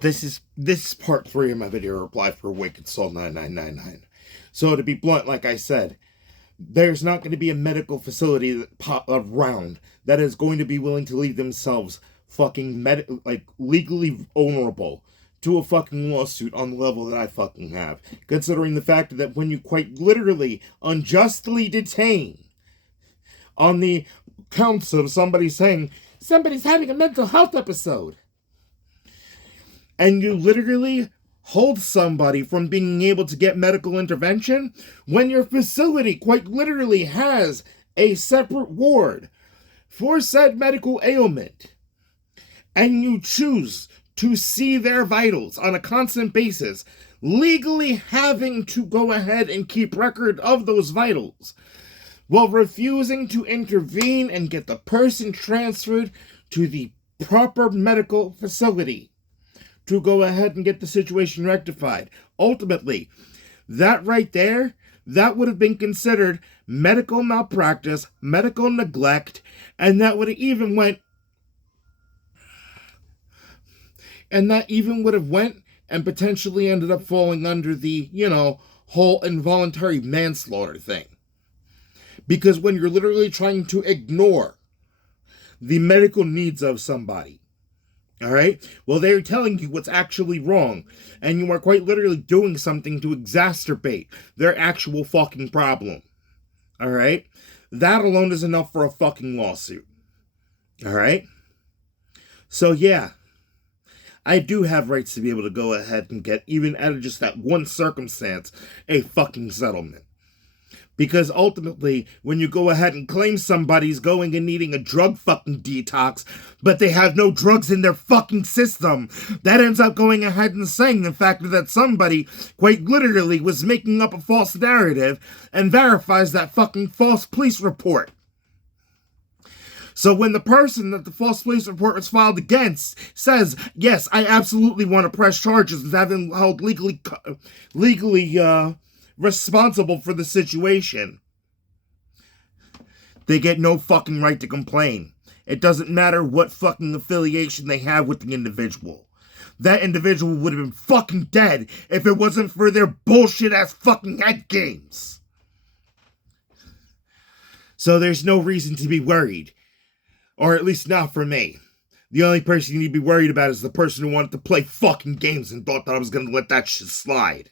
This is part 3 of my video reply for Wicked Soul 9999. So to be blunt, like I said, there's not going to be a medical facility around that is going to be willing to leave themselves fucking legally vulnerable to a fucking lawsuit on the level that I fucking have. Considering the fact that when you quite literally unjustly detain on the counts of somebody saying somebody's having a mental health episode, and you literally hold somebody from being able to get medical intervention when your facility quite literally has a separate ward for said medical ailment, and you choose to see their vitals on a constant basis, legally having to go ahead and keep record of those vitals, while refusing to intervene and get the person transferred to the proper medical facility to go ahead and get the situation rectified. Ultimately, that right there, that would have been considered medical malpractice, medical neglect, and that would have even went and potentially ended up falling under the, whole involuntary manslaughter thing. Because when you're literally trying to ignore the medical needs of somebody, all right? Well, they're telling you what's actually wrong, and you are quite literally doing something to exacerbate their actual fucking problem, all right? That alone is enough for a fucking lawsuit, all right? So, yeah, I do have rights to be able to go ahead and get, even out of just that one circumstance, a fucking settlement. Because ultimately, when you go ahead and claim somebody's going and needing a drug fucking detox, but they have no drugs in their fucking system, that ends up going ahead and saying the fact that somebody quite literally was making up a false narrative and verifies that fucking false police report. So when the person that the false police report was filed against says, yes, I absolutely want to press charges of having held legally responsible for the situation, they get no fucking right to complain. It doesn't matter what fucking affiliation they have with the individual. That individual would have been fucking dead if it wasn't for their bullshit ass fucking head games. So there's no reason to be worried. Or at least not for me. The only person you need to be worried about is the person who wanted to play fucking games and thought that I was gonna let that shit slide.